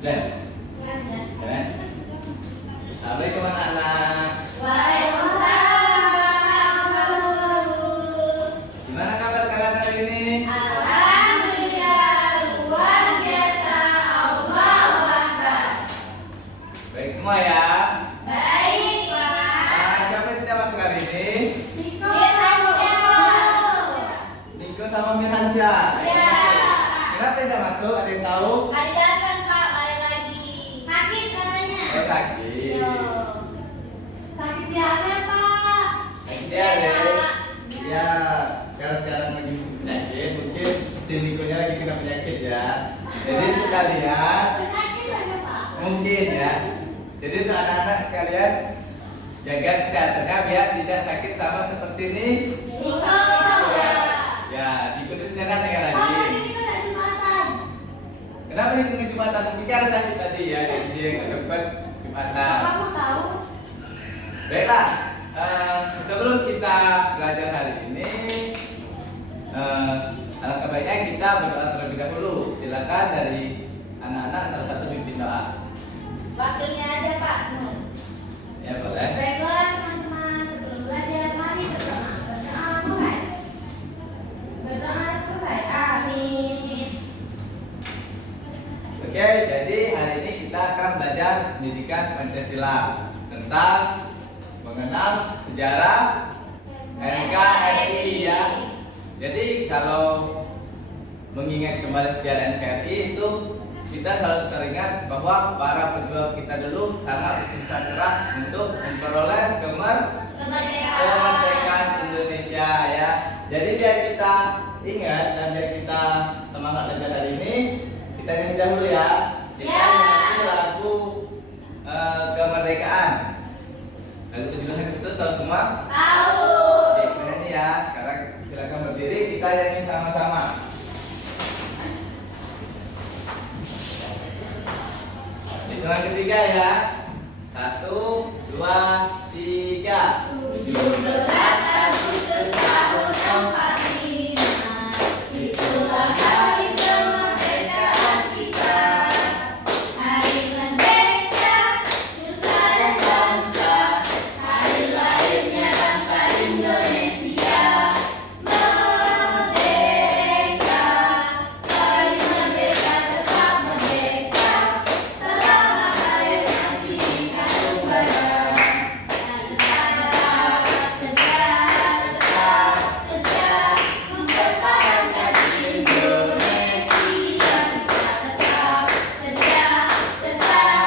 Dan, ya. Assalamualaikum anak-anak. Waalaikumsalam. Gimana kabar kalian hari ini? Alhamdulillah, luar biasa. Allahu Akbar. Baik semua ya. Baik, Pak. Siapa yang tidak masuk hari ini? Niko sama Mirhansyah. Ya. Kenapa tidak masuk? Ada yang tahu? Tadi datang, Pak, balik lagi. Sakit katanya. Oh, sakit. Yo. Sakit di hati, Pak. Iya deh. Ya, karena sekarang lagi musim penyakit, mungkin si Nikonya lagi kena penyakit ya. Jadi untuk kalian, Penyakit aja, Pak. mungkin ya. Jadi untuk anak-anak sekalian, jaga kesehatannya biar tidak sakit sama seperti ini. Niko. Ya, diikuti dengan dengan Pak, lagi. tadi kita ada Jumatan. Kenapa hitung Jumatan? Bicara sakit tadi ya, jadi dia nggak sempat Jumatan. Bapak mau tahu? Baiklah, sebelum kita belajar hari ini, alangkah baiknya kita berdoa terlebih dahulu. Silakan dari anak-anak salah satu pimpin doa. Wakilnya aja, Pak. Nun. Ya boleh. Baiklah, teman-teman, sebelum belajar mari berdoa. Berdoa mulai. Berdoa selesai. Amin. Oke, jadi hari ini kita akan belajar pendidikan Pancasila tentang mengenal sejarah NKRI ya. Jadi kalau mengingat kembali sejarah NKRI itu kita selalu teringat bahwa para pejuang kita dulu sangat berusaha keras untuk memperoleh kemerdekaan Indonesia ya. Jadi biar kita ingat dan biar kita semangat belajar hari ini, kita nyanyi dahulu ya. Kita nyanyi lagu kemerdekaan. Lagu 17 Agustus tahu semua? Tahu. Oke, kita nyanyi ya. Sekarang silakan berdiri, kita nyanyi sama-sama. Hitungan ketiga ya. 1, 2, 3. 17 Agustus tahun 45. Itulah hari kemerdekaan kita. Hari merdeka, nusa dan bangsa. Hari lahirnya bangsa Indonesia. Merdeka, sekali merdeka tetap merdeka. Selama karir masih dikandung badan. Sejak mempertahankan Indonesia, tetap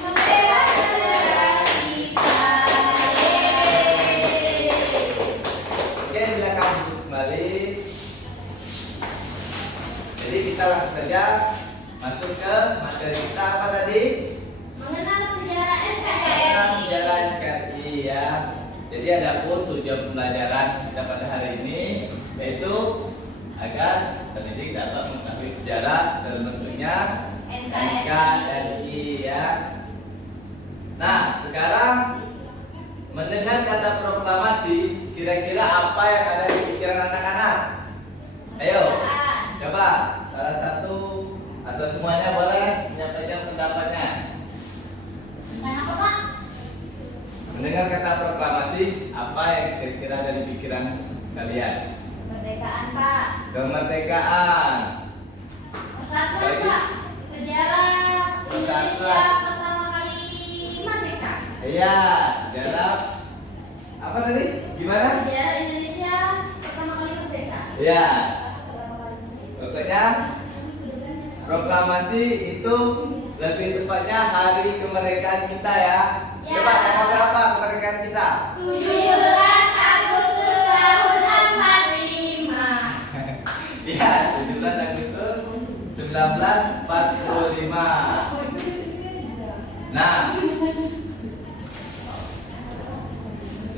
membela negara kita. Oke, silakan duduk kembali. Jadi kita langsung saja masuk ke materi kita apa tadi? Mengenal sejarah Tentang NKRI. sejarah NKRI ya. Jadi ada pun tujuan pembelajaran kita pada hari ini yaitu agar pendidik dapat mengetahui sejarah dan bentuknya NKRI ya. Nah, sekarang mendengar kata proklamasi, kira-kira apa yang ada di pikiran anak-anak? Ayo, coba salah satu atau semuanya boleh menyampaikan pendapatnya. Kenapa, Pak? Mendengar kata proklamasi, apa yang kira-kira ada di pikiran kalian? Kemerdekaan, Pak. Kemerdekaan. Persatuan, Pak. Sejarah Indonesia pertama kali merdeka. Iya, sejarah apa tadi? Gimana? Sejarah Indonesia pertama kali merdeka. Iya, Pertama kali merdeka. pokoknya proklamasi itu lebih tepatnya hari kemerdekaan kita ya. Ya. Coba tanggal berapa kemerdekaan kita? 17 Agustus tahun 45. Iya, 17 Agustus 1945.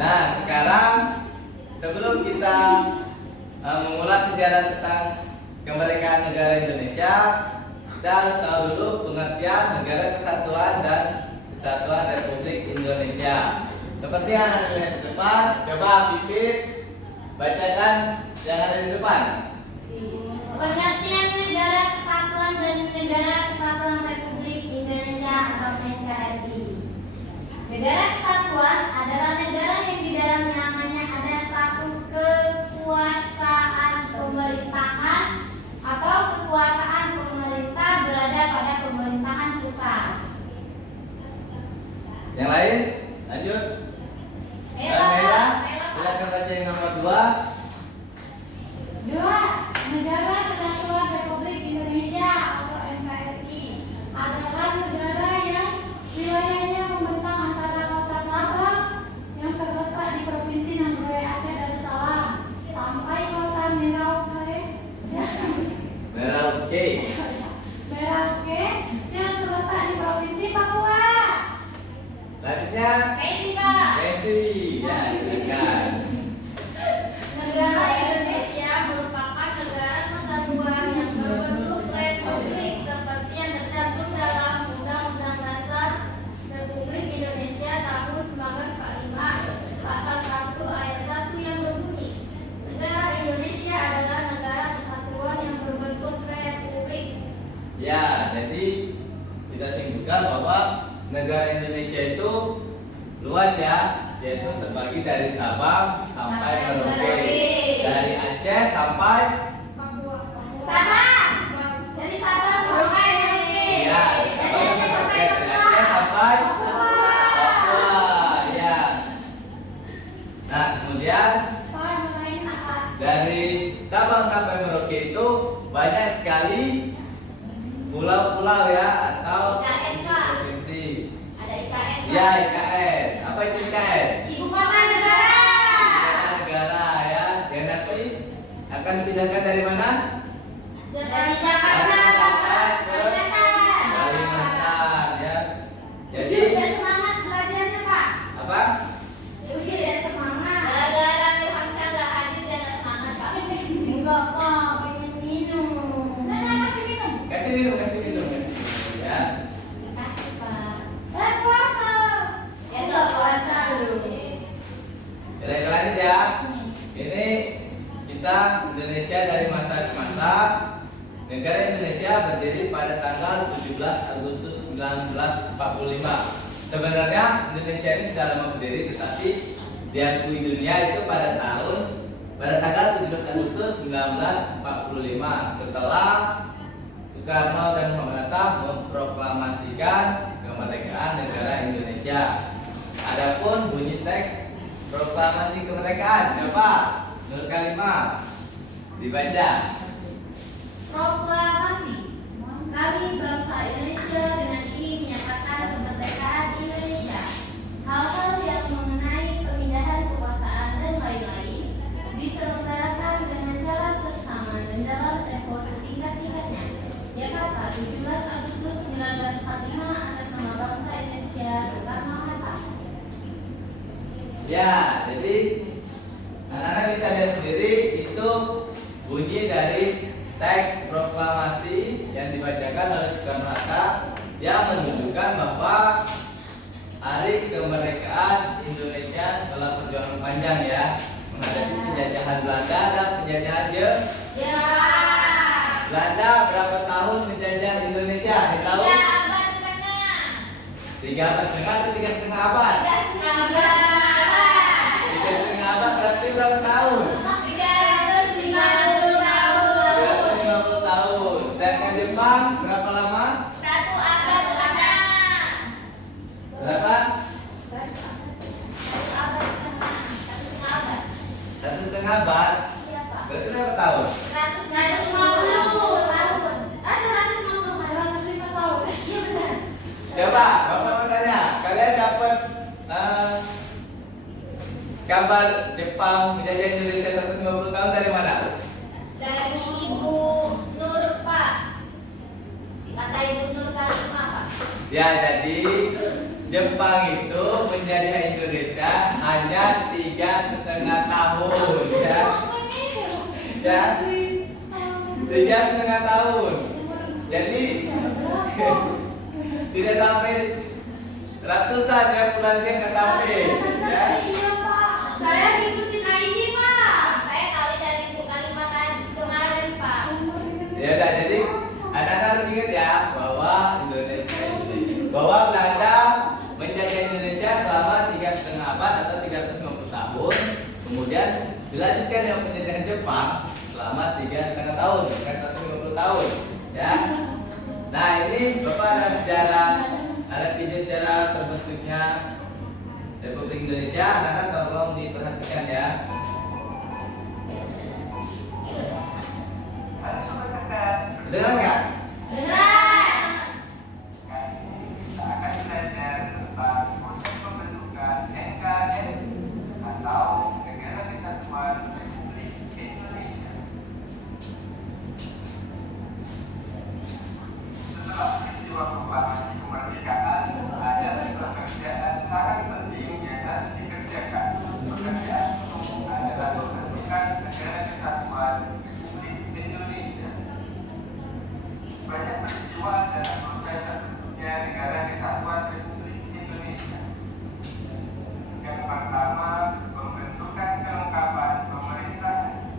Nah, sekarang sebelum kita mengulas sejarah tentang kemerdekaan negara Indonesia, kita harus tahu dulu pengertian negara kesatuan dan kesatuan Republik Indonesia. Seperti yang ada di depan, coba Pipit bacakan yang ada di depan. Pengertian negara kesatuan dan negara kesatuan Merauke. Merauke yang terletak di Provinsi Papua. Selanjutnya Messi, Pak. Messi. Ya, silakan. Negara Indonesia merupakan negara kesatuan yang berbentuk republik seperti yang tercantum dalam Undang-Undang Dasar Republik Indonesia tahun 1945 Pasal 1 Ayat 1 yang berbunyi, negara Indonesia adalah negara kesatuan yang berbentuk republik. Ya, jadi kita simpulkan bahwa negara Indonesia itu luas ya, yaitu terbagi dari Sabang sampai Merauke, dari Aceh sampai Sabang. Dari Sabang sampai Merauke. ya, Dari Aceh sampai dari Aceh sampai Papua. Papua, ya. Nah, kemudian Pak, mulai apa? dari Sabang sampai Merauke itu banyak sekali pulau-pulau ya atau IKN, Pak. provinsi. Ada IKN. Pak. Ya, IKN. Apa itu IKN? Ibu kota negara. Ibu negara ya, yang nanti akan dipindahkan dari mana? Dari Jakarta ke Kalimantan. Kalimantan ya. Jadi Uji dan semangat belajarnya, Pak. apa? Uji dan semangat. Gara-gara Wilhamsyah nggak hadir dan nggak semangat, Pak. Enggak, Pak. Pengen minum. Kasih minum. Kasih minum ya. Kasih, Pak. Puasa. Ya nggak puasa lu. Kira-kira lanjut ya. Ini kita Indonesia dari masa ke masa. Negara Indonesia berdiri pada tanggal 17 Agustus 1945. Sebenarnya Indonesia ini sudah lama berdiri, tetapi diakui dunia itu pada tanggal 17 Agustus 1945 setelah Soekarno dan Muhammad Hatta memproklamasikan kemerdekaan negara Indonesia. Adapun bunyi teks proklamasi kemerdekaan apa? Nur Kalimah dibaca. Proklamasi. Kami bangsa Indonesia dengan ini menyatakan kemerdekaan Indonesia. Hal-hal yang mengenai pemindahan kekuasaan dan lain-lain diselenggarakan dengan cara seksama dan dalam tempo sesingkat-singkatnya. Jakarta, 17 Agustus 1945 atas nama bangsa Indonesia Soekarno Hatta. Ya, jadi anak-anak bisa lihat sendiri itu bunyi dari teks proklamasi yang dibacakan oleh Soekarno Hatta yang menunjukkan bahwa hari kemerdekaan Indonesia setelah perjuangan panjang ya menghadapi penjajahan Belanda dan penjajahan Ya. Belanda berapa tahun menjajah Indonesia? Di tahun 3 abad setengah. 3 abad setengah atau 3,5 abad? 3,5 abad. 3,5 abad berarti berapa tahun? 350 tahun. 350 tahun. Sedangkan Jepang berapa lama? 1 abad setengah. Berapa? 1 abad setengah. 1,5 abad. 1,5 abad. Iya, Pak. Berarti berapa tahun? 150 tahun. 150 tahun. Iya benar. Coba, Bapak mau tanya, kalian dapat gambar Jepang menjajah Indonesia 150 tahun dari mana? Dari Ibu Nur, Pak. Kata Ibu Nur Kalimah, Pak. Ya, jadi Jepang itu menjajah Indonesia hanya 3,5 tahun ya. Ya, 3,5 tahun. Jadi tidak sampai ratusan ya, bulannya nggak sampai ya. Iya, Pak. Saya ngikutin ini, Pak. Saya tahu dari Ibu Kalimah kemarin, Pak. Ya udah, jadi anak-anak harus ingat ya bahwa bahwa Belanda menjajah Indonesia selama 3,5 abad atau 350 tahun. Kemudian dilanjutkan dengan penjajahan Jepang selama 3,5 tahun, bukan 150 tahun, ya. Nah ini Bapak ada sejarah, ada video sejarah terbentuknya Republik Indonesia. Anak-anak tolong diperhatikan ya. Dengar nggak? Dengar. Kita akan belajar tentang proses pembentukan NKRI atau Negara Kesatuan Republik Indonesia. tujuan dalam proses terbentuknya Negara Kesatuan Republik Indonesia. Yang pertama, pembentukan kelengkapan pemerintahan.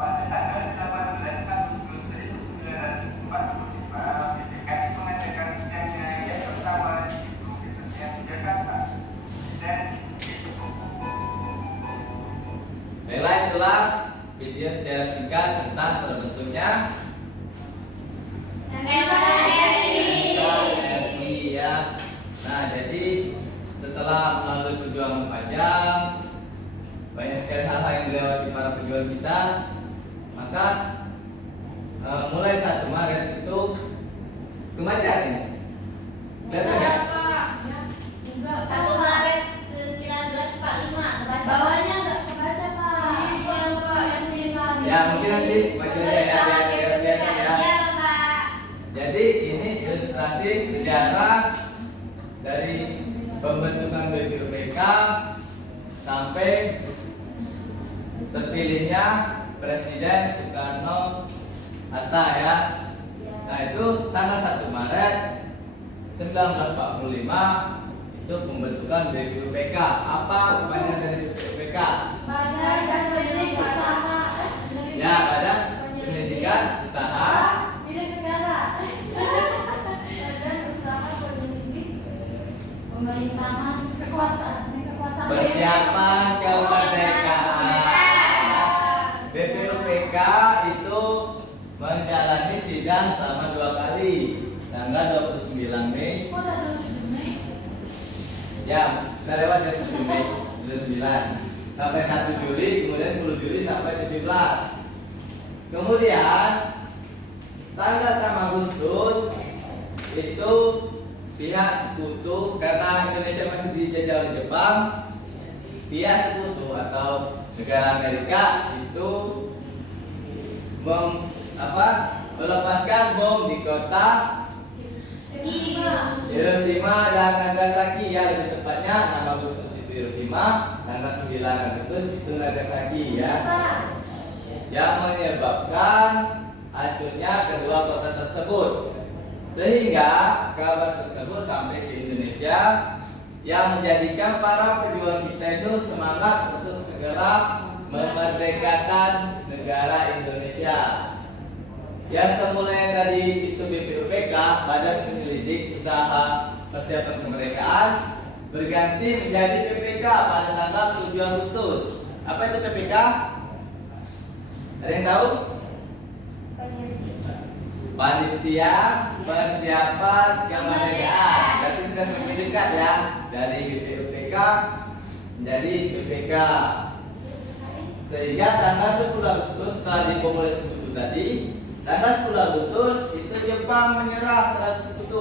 Pada tanggal 18 Agustus 1945, PPKI mengadakan sidangnya yang pertama di Gedung Kementerian Jakarta dan Baiklah, itulah video sejarah singkat tentang terbentuknya NKRI ya. Nah, jadi setelah melalui perjuangan panjang, banyak sekali hal-hal yang dilewati para pejuang kita, maka mulai 1 Maret itu kematian ini. Kelihatan nggak? 1 Maret 1945. Bawahnya nggak kebaca Pak. Ya, mungkin nanti bajunya ya, biar kelihatan ya. Iya, Bapak. Jadi ini ilustrasi sejarah dari pembentukan BPUPK sampai terpilihnya Presiden Soekarno Hatta ya. Nah, itu tanggal 1 Maret 1945 itu pembentukan BPUPK. Apa kepanjangan dari BPUPK? Badan Pendidikan Usaha Ya, Badan Pendidikan Usaha Milik Negara. Badan Usaha Pendidik Pemerintahan kekuasaan Persiapan Kemerdekaan. BPUPK itu menjalani sidang selama 2 kali, tanggal 29 Mei. Kok udah 27 Mei? Ya, kita lewat dari 7 Mei 29 sampai 1 Juli, kemudian 10 Juli sampai 17. Kemudian tanggal 6 Agustus itu pihak sekutu, karena Indonesia masih dijajah oleh Jepang, pihak sekutu atau negara Amerika itu melepaskan bom di kota Hiroshima dan Nagasaki ya, lebih tepatnya 6 Agustus itu Hiroshima, tanggal 9 Agustus itu Nagasaki ya, yang menyebabkan hancurnya kedua kota tersebut, sehingga kabar tersebut sampai ke Indonesia yang menjadikan para pejuang kita itu semangat untuk segera memerdekakan negara Indonesia. Yang semula yang tadi itu BPUPK, Badan Penyelidik Usaha Persiapan Kemerdekaan, berganti menjadi PPK pada tanggal 7 Agustus. Apa itu PPK? Ada yang tahu? Panitia Persiapan Kemerdekaan. Berarti sudah semakin dekat ya, dari BPUPK menjadi PPK. Sehingga tanggal 10 Agustus setelah dibom oleh sekutu tadi, tanggal 10 Agustus itu Jepang menyerah terhadap sekutu.